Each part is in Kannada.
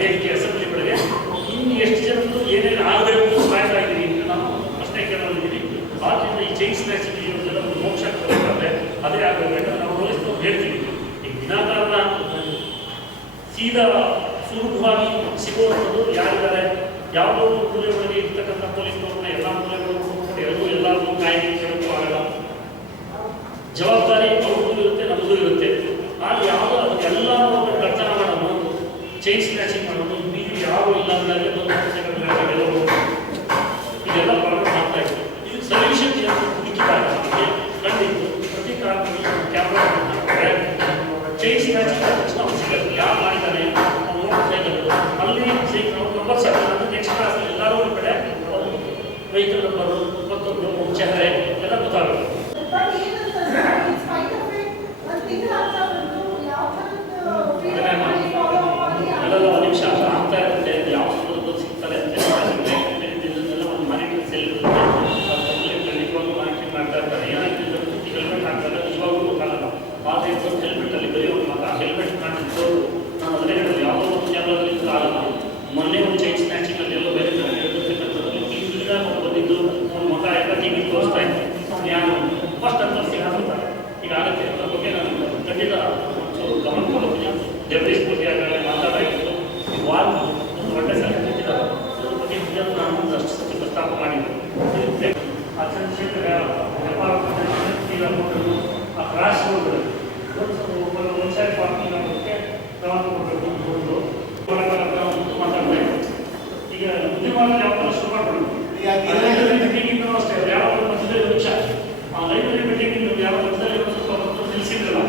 ವೇದಿಕೆ ಅಸೆಂಬ್ಲಿಗಳಿಗೆ ಇನ್ನು ಎಷ್ಟು ಜನರು ಏನೇನು ಆಗಬೇಕು ಕಾಯ್ತಾ ಇದ್ದೀವಿ ಅಂತ ನಾನು ಪ್ರಶ್ನೆ ಕೇಳೋದಿದ್ದೀನಿ. ಆದ್ದರಿಂದ ಈ ಚೈನ್ ಸ್ನ್ಯಾಚಿಂಗ್ ಇರೋದೆಲ್ಲ ಒಂದು ಮೋಕ್ಷ ಕೊಡಬೇಕಾದ್ರೆ ಅದೇ ಆಗಬೇಕು. ನಾವು ಹೋಲಿಸ್ತು ಹೇಳ್ತೀವಿ, ಈಗ ವಿನಾಕಾರಣ ಸೀದಾ ಸುಲಭವಾಗಿ ಸಿಗುವಂಥದ್ದು ಯಾರಿದ್ದಾರೆ, ಯಾವುದೋ ಮೂಲೆಗಳಲ್ಲಿ ಇರ್ತಕ್ಕಂಥ ಪೊಲೀಸ್ನವ್ರನ್ನ ಎಲ್ಲ ಮೂಲೆಗಳು ಎಲ್ಲರೂ ಕಾಯ್ದೆ ಕೇಳೋಕ್ಕೂ ಆಗಲ್ಲ. ಜವಾಬ್ದಾರಿ ಅವ್ರಿಗೂ ಇರುತ್ತೆ, ನಮಗೂ ಇರುತ್ತೆ. ಆದರೆ ಯಾವುದೋ ಅದಕ್ಕೆಲ್ಲ ಕರ್ತನ ಮಾಡೋದು, ಚೈನ್ ಸ್ನ್ಯಾಚಿಂಗ್ ಮಾಡೋದು, ಬೀದಿ ಯಾರು ಇಲ್ಲ ಅಂದಾಗೆ ಎಲ್ಲರೂ ಇದೆಲ್ಲ ಪ್ರಾಬ್ಲಮ್ ಆಗ್ತಾ ಇತ್ತು. ಇದು ಸೊಲ್ಯೂಷನ್ ಹುಡುಕಿದಾಗ ಖಂಡಿತು ಪ್ರತಿ ಕಾರಣದಲ್ಲಿ ಕ್ಯಾಮ್ರಾ ಚೈನ್ ಸ್ನ್ಯಾಚಿಂಗ್ ತಕ್ಷಣ ಅವ್ರು ಸಿಗುತ್ತೆ. ಯಾರು ಮಾಡಿದ್ದಾನೆ ಅವ್ರು ಅಲ್ಲಿ ನಂಬರ್ ಸರ್ ನೆಕ್ಸ್ಟ್ ಕ್ಲಾಸ್ ಎಲ್ಲರೂ ಒಂದು ಕಡೆ ವೆಹಿಕಲ್ ನಂಬರು ಮತ್ತೊಂದು ಚೆಹರೆ ಎಲ್ಲ ಗೊತ್ತಾಗುತ್ತೆ. ಎಲ್ಲ ನಿಮಿಷ ಆಗ್ತಾ ಇರುತ್ತೆ, ಯಾವ ಸಂದರ್ಭದಲ್ಲಿ ಸಿಗ್ತಾರೆ ಅಂತ ಇದನ್ನೆಲ್ಲ ಒಂದು ಮಾನಿಟರಿಂಗ್ ಸೆಲ್ ಇರುತ್ತೆ. ಮಾನಿಟರಿಂಗ್ ಮಾಡ್ತಾ ಇರ್ತಾರೆ. ಏನಾಗ್ತಿದೆ ಹೆಲ್ಮೆಟ್ ಹಾಕ್ತಾರೆ, ನಿಜವಾಗ್ಲೂ ಗೊತ್ತಾಗಲ್ಲ. ಆದರೆ ಹೆಲ್ಮೆಟಲ್ಲಿ ಬರೆಯೋರು ಮಾತ್ರ ಹೆಲ್ಮೆಟ್ ಮಾಡಿದ್ದು ನಾನು ಅದನ್ನೇ ಹೇಳಿದ್ರೆ ಯಾವುದೋ ಒಂದು ಜಾಗದಲ್ಲಿ ಆಗಲ್ಲ. ಮೊನ್ನೆ ಒಂದು ಚೈನ್ ಸ್ನ್ಯಾಚಿಂಗಲ್ಲಿ ಎಲ್ಲೋ ಬೇರೆ ಹೇಳಿರ್ತಕ್ಕಂಥದ್ರಲ್ಲಿ ಈಗ ಬಂದಿದ್ದು ಒಂದು ಮಗ ಎಲ್ಲ ಟಿವಿ ತೋರಿಸ್ತಾ ಇತ್ತು. ಯಾರು ಫಸ್ಟ್ ಅಂತ ಸಿಗ್ತಾರೆ. ಈಗ ಆಗುತ್ತೆ ಅದರ ಬಗ್ಗೆ ನಾನು ಖಂಡಿತ ಗಮನ ಕೊಡ್ತೀನಿ. ಜಗದೀಶ್ ಪೂಜೆ ಆಗಲಿ ಮಾತಾಡಾಗಿತ್ತು. ಈ ವಾಲ್ ಒಂದು ಒಳ್ಳೆ ಸಲಹೆ ಕೊಟ್ಟಿದ್ದಾರೆ. ಅದ್ರ ಬಗ್ಗೆ ಇದನ್ನು ನಾನು ಒಂದಷ್ಟು ಸತಿ ಪ್ರಸ್ತಾಪ ಮಾಡಿದ್ದೆ. ಆ ಚಂದ್ರಶೇಖರ ವ್ಯಾಪಾರ ಆ ಕ್ರಾಶ್ ರೋಡ್ಗಳು ಒಂದು ಸೈಡ್ ಪಾರ್ಕಿಂಗ್ ಆಗೋದಕ್ಕೆ ಪ್ರವಾಸ ಕೊಡಬೇಕು ಅಂತ ಮಾತಾಡ್ತಾ ಇತ್ತು. ಈಗ ಬುದ್ಧಿಮಾನ ಯಾವ ಶುರು ಮಾಡಬೇಕು. ಮೀಟಿಂಗ್ ಅಷ್ಟೇ ಯಾವ ಮಧ್ಯದಲ್ಲಿ ನಿಮಿಷ ಆ ಲೈಬ್ರರಿ ಮೀಟಿಂಗ್ ಯಾವ ಮಧ್ಯದಲ್ಲಿ ಸ್ವಲ್ಪ ನಿಲ್ಲಿಸಿದ್ರಲ್ಲ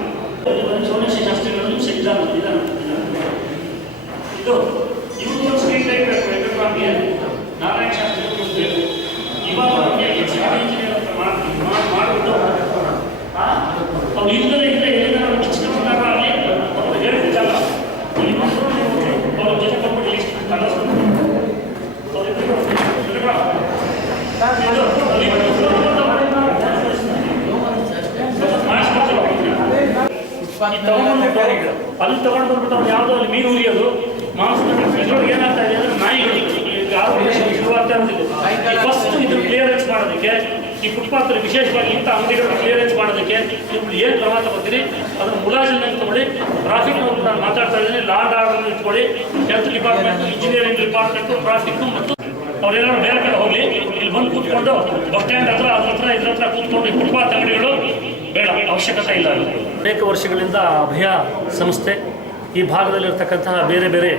ಸೋಮೇಶಿ ಶಾಸ್ತ್ರಿಗಳನ್ನು ಸಂವಿಧಾನ ಇದು ಇವರು ಸ್ಕ್ರೀನ್ ಟೈಮ್ ಬೇಕು. ವೆಂಕಟರಾಮ್ಗೆ ನಾರಾಯಣ ಶಾಸ್ತ್ರಿಗಳು ಬೇಕು. ಇವಾಗ ಇಂಜಿನಿಯರ್ ಅಂತ ಮಾಡಿಬಿಟ್ಟು ಅವ್ರು ಇಲ್ಲದೇ ಇದ್ದರೆ ಎಲ್ಲಿಂದ ನಾವು ಚಿಕ್ಕಮಂದಾಗ ಆಗಲಿ ಅವ್ರು ಹೇಳಿದ ಜಾಗ ಇಲ್ಲಿ ಅವ್ರ ಜೊತೆ ಕೊಟ್ಬಿಟ್ಟು ಲಿಸ್ಟ್ ಕಳಿಸ್ಕೊಂಡು ಅಲ್ಲಿ ತಗೊಂಡು ಬಂದ್ಬಿಟ್ಟು ಅವ್ರು ಯಾವುದೋ ಅಲ್ಲಿ ಮೀನು ಉರಿಯೋದು ಮಾಂಸದ ಇದ್ರೊಳಗೆ ಏನಾಗ್ತಾ ಇದೆ ಅಂದರೆ ನಾಯಿಗಳು ಯಾವ ಶುರುವಾಗ್ತಾ ಇರೋದಿಲ್ಲ. ಫಸ್ಟ್ ಇದು ಕ್ಲಿಯರೆನ್ಸ್ ಮಾಡೋದಕ್ಕೆ ಈ ಫುಟ್ಪಾತ್ ವಿಶೇಷವಾಗಿ ಇಂಥ ಅಂಗಡಿಗಳನ್ನ ಕ್ಲಿಯರೆನ್ಸ್ ಮಾಡೋದಕ್ಕೆ ನೀವು ಏನು ಕ್ರಮ ತಗೋತೀರಿ ಅದನ್ನು ಮುಲಾಜಿನ ತಗೊಳ್ಳಿ. ಟ್ರಾಫಿಕ್ನವ್ರು ನಾನು ಮಾತಾಡ್ತಾ ಇದ್ದೀನಿ, ಲಾ ಆ್ಯಂಡ್ ಆರ್ಡರ್ ಇಟ್ಕೊಳ್ಳಿ. Health department, engineering department, traffic ಮತ್ತು ಅವ್ರೇನಾದ್ರು ಬೇರೆ ಕಡೆ ಹೋಗಲಿ. ಇಲ್ಲಿ ಬಂದು ಕೂತ್ಕೊಂಡು ಬಸ್ ಸ್ಟ್ಯಾಂಡ್ ಹತ್ರ ಇದ್ರ ಹತ್ರ ಕೂತ್ಕೊಂಡು ಈ ಫುಟ್ಪಾತ್ ಅಂಗಡಿಗಳು ಬೇಡ, ಅವಶ್ಯಕತೆ ಇಲ್ಲ. ಅನೇಕ ವರ್ಷಗಳಿಂದ ಅಭಯ ಸಂಸ್ಥೆ ಈ ಭಾಗದಲ್ಲಿರ್ತಕ್ಕಂತಹ ಬೇರೆ ಬೇರೆ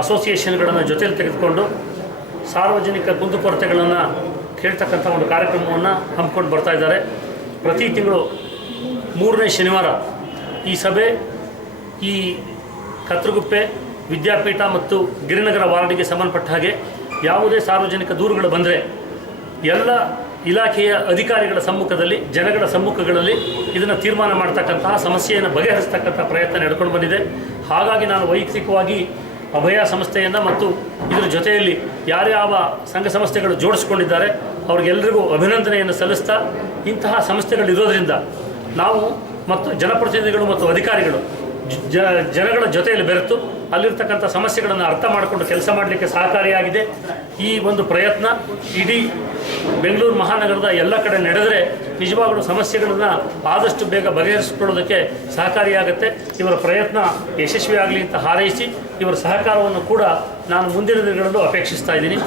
ಅಸೋಸಿಯೇಷನ್ಗಳನ್ನು ಜೊತೆಯಲ್ಲಿ ತೆಗೆದುಕೊಂಡು ಸಾರ್ವಜನಿಕ ಕುಂದುಕೊರತೆಗಳನ್ನು ಕೇಳ್ತಕ್ಕಂಥ ಒಂದು ಕಾರ್ಯಕ್ರಮವನ್ನು ಹಮ್ಮಿಕೊಂಡು ಬರ್ತಾ ಇದ್ದಾರೆ. ಪ್ರತಿ ತಿಂಗಳು 3ನೇ ಶನಿವಾರ ಈ ಸಭೆ ಈ ಕತ್ರಗುಪ್ಪೆ ವಿದ್ಯಾಪೀಠ ಮತ್ತು ಗಿರಿನಗರ ವಾರ್ಡಿಗೆ ಸಂಬಂಧಪಟ್ಟ ಹಾಗೆ ಯಾವುದೇ ಸಾರ್ವಜನಿಕ ದೂರುಗಳು ಬಂದರೆ ಎಲ್ಲ ಇಲಾಖೆಯ ಅಧಿಕಾರಿಗಳ ಸಮ್ಮುಖದಲ್ಲಿ, ಜನಗಳ ಸಮ್ಮುಖಗಳಲ್ಲಿ ಇದನ್ನು ತೀರ್ಮಾನ ಮಾಡ್ತಕ್ಕಂತಹ ಸಮಸ್ಯೆಯನ್ನು ಬಗೆಹರಿಸ್ತಕ್ಕಂಥ ಪ್ರಯತ್ನ ನಡ್ಕೊಂಡು ಬಂದಿದೆ. ಹಾಗಾಗಿ ನಾನು ವೈಯಕ್ತಿಕವಾಗಿ ಅಭಯ ಸಂಸ್ಥೆಯನ್ನು ಮತ್ತು ಇದರ ಜೊತೆಯಲ್ಲಿ ಯಾರ್ಯಾವ ಸಂಘ ಸಂಸ್ಥೆಗಳು ಜೋಡಿಸ್ಕೊಂಡಿದ್ದಾರೆ ಅವ್ರಿಗೆಲ್ಲರಿಗೂ ಅಭಿನಂದನೆಯನ್ನು ಸಲ್ಲಿಸ್ತಾ, ಇಂತಹ ಸಂಸ್ಥೆಗಳಿರೋದರಿಂದ ನಾವು ಮತ್ತು ಜನಪ್ರತಿನಿಧಿಗಳು ಮತ್ತು ಅಧಿಕಾರಿಗಳು ಜನಗಳ ಜೊತೆಯಲ್ಲಿ ಬೆರೆತು ಅಲ್ಲಿರ್ತಕ್ಕಂಥ ಸಮಸ್ಯೆಗಳನ್ನು ಅರ್ಥ ಮಾಡಿಕೊಂಡು ಕೆಲಸ ಮಾಡಲಿಕ್ಕೆ ಸಹಕಾರಿಯಾಗಿದೆ. ಈ ಒಂದು ಪ್ರಯತ್ನ ಇಡೀ ಬೆಂಗಳೂರು ಮಹಾನಗರದ ಎಲ್ಲ ಕಡೆ ನಡೆದರೆ ನಿಜವಾಗಲೂ ಸಮಸ್ಯೆಗಳನ್ನು ಆದಷ್ಟು ಬೇಗ ಬಗೆಹರಿಸಿಕೊಳ್ಳೋದಕ್ಕೆ ಸಹಕಾರಿಯಾಗುತ್ತೆ. ಇವರ ಪ್ರಯತ್ನ ಯಶಸ್ವಿಯಾಗಲಿ ಅಂತ ಹಾರೈಸಿ ಇವರ ಸಹಕಾರವನ್ನು ಕೂಡ ನಾನು ಮುಂದಿನ ದಿನಗಳಲ್ಲೂ ಅಪೇಕ್ಷಿಸ್ತಾ ಇದ್ದೀನಿ.